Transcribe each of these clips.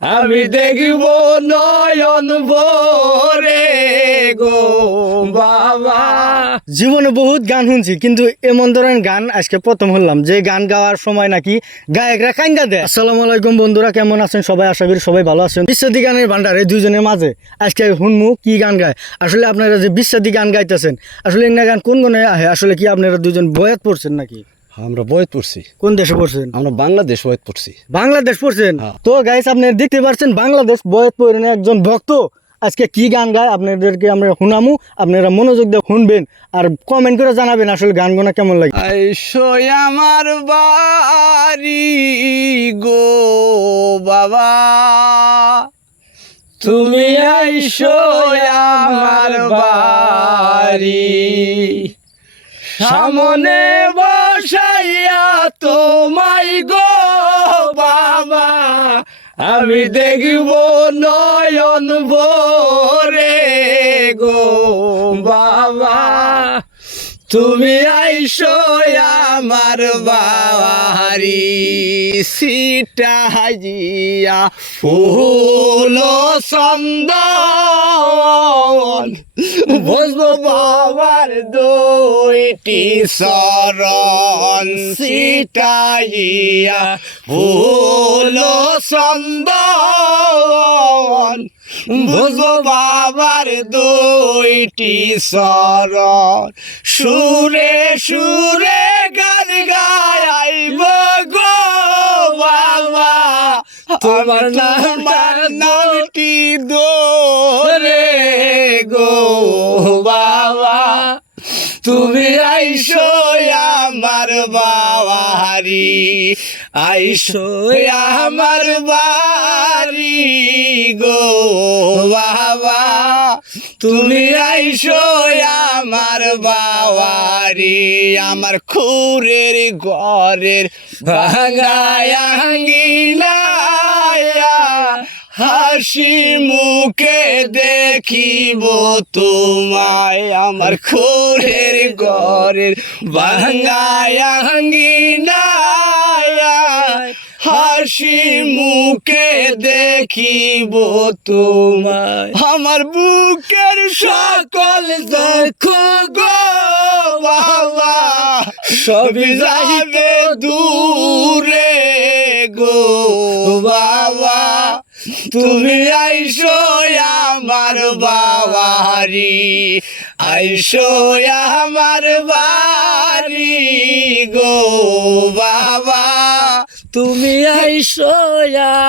আমি দেখব নয়ন ভরে গো বাবা। জীবনে বহুত গান শুনছি, কিন্তু এমন ধরনের গান আজকে প্রথম শুনলাম যে গান গাওয়ার সময় নাকি গায়করা কাইন্দা দেয়। আসসালামু আলাইকুম বন্ধুরা, কেমন আছেন সবাই? আশা করি সবাই ভালো আছেন। বিশ্বদি গানের ভান্ডার এই দুইজনের মাঝে আজকে শুনমু কি গান গায়। আসলে আপনারা যে বিশ্বদি গান গাইতেছেন, আসলে এগুলা গান কোন গানে আহে? আসলে কি আপনারা দুজন বয়াত পড়ছেন নাকি? আমরা বয়ত পড়ছি। কোন দেশে পড়ছেন? আমরা বাংলাদেশ বয়ত পড়ছি। বাংলাদেশ পড়ছেন? হ্যাঁ। তো গাইস, আপনারা দেখতে পাচ্ছেন বাংলাদেশ বয়াত পড়েন একজন ভক্ত আজকে কি গান গায় আপনাদেরকে আমরা শুনামু। আপনারা মনোযোগ দিয়ে শুনবেন আর কমেন্ট করে জানাবেন আসলে গানগুলো কেমন লাগে। আইসো আমার বাড়ি গো বাবা, তুমি আইসো আমার বাড়ি, সামনে বসাইয়া তোমায় গো বাবা, আমি দেখব নয়ন ভরে গো বাবা, তুমি আইসো আমার বাড়ি, সিটাইয়া ফুল চন্দন বসবো বাবার দুইটি চরণ, সিটাইয়া ফুল চন্দন বসবো বাবার দুইটি চরণ, সুরে সুরে গান গাইব গো বাবা, তোমার নামটি দোরে গো বাবা, তুমি আইসো আমার বাড়ি, আইসো আমার বাড়ি গো বাবা, তুমি আইসো আমার বাড়ি, আমার খুরের ঘরের ভাঙায়াঙ্গিনায়া হাসি মুখে দেখিব তোমায়, আমার খুরের ঘরের ভাঙায়াঙ্গিনায়া হাসি মুখে দেখিব তোমায়, আমার বুকের সকল দুঃখ গো বাবা সবই যাইবে দূরে গো বাবা, তুমি আইসো আমার বাড়ি, আইসো আমার বাড়ি গো বাবা, তুমি আইসো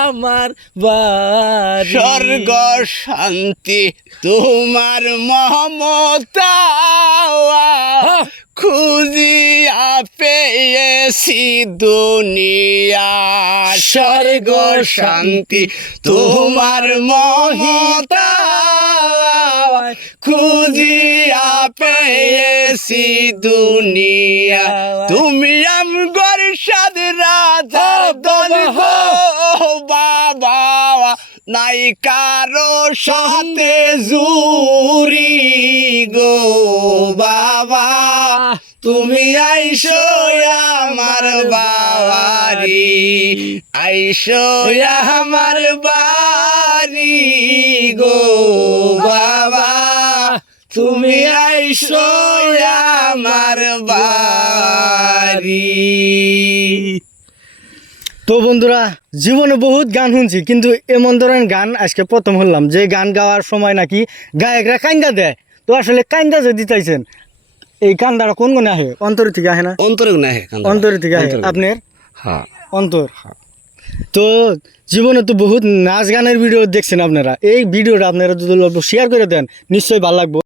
আমার বাড়ি। স্বর্গ শান্তি তোমার মমতা খুঁজিয়া পেয়েছি দুনিয়া, স্বর্গ শান্তি তোমার মমতা খুঁজিয়া পেয়েছি দুনিয়া, তুমি আমগর সাদ রাজা দল গো বাবা, নাই কারো সাথে জুরি গো বাবা, তুমি আইসো আমার বাড়ি, আইসো আমার বাড়ি গো বাবা, তুমি আইসো আমার বাড়ি। তো বন্ধুরা, জীবনে বহুত গান শুনছি, কিন্তু এমন ধরনের গান আজকে প্রথম শুনলাম যে গান গাওয়ার সময় নাকি গায়করা কাইন্দা দেয়। তো আসলে কাইন্দা যদি চাইছেন, এই কান্দাটা কোন কোনে আহে? অন্তর থেকে আহে না? অন্তরে না হে, অন্তর থেকে আহে আপনার? হ্যাঁ, অন্তর। তো জীবনে তো বহুত নাচ গানের ভিডিও দেখছেন আপনারা, এই ভিডিওটা আপনারা যদি শেয়ার করে দেন নিশ্চয়ই ভালো লাগবে।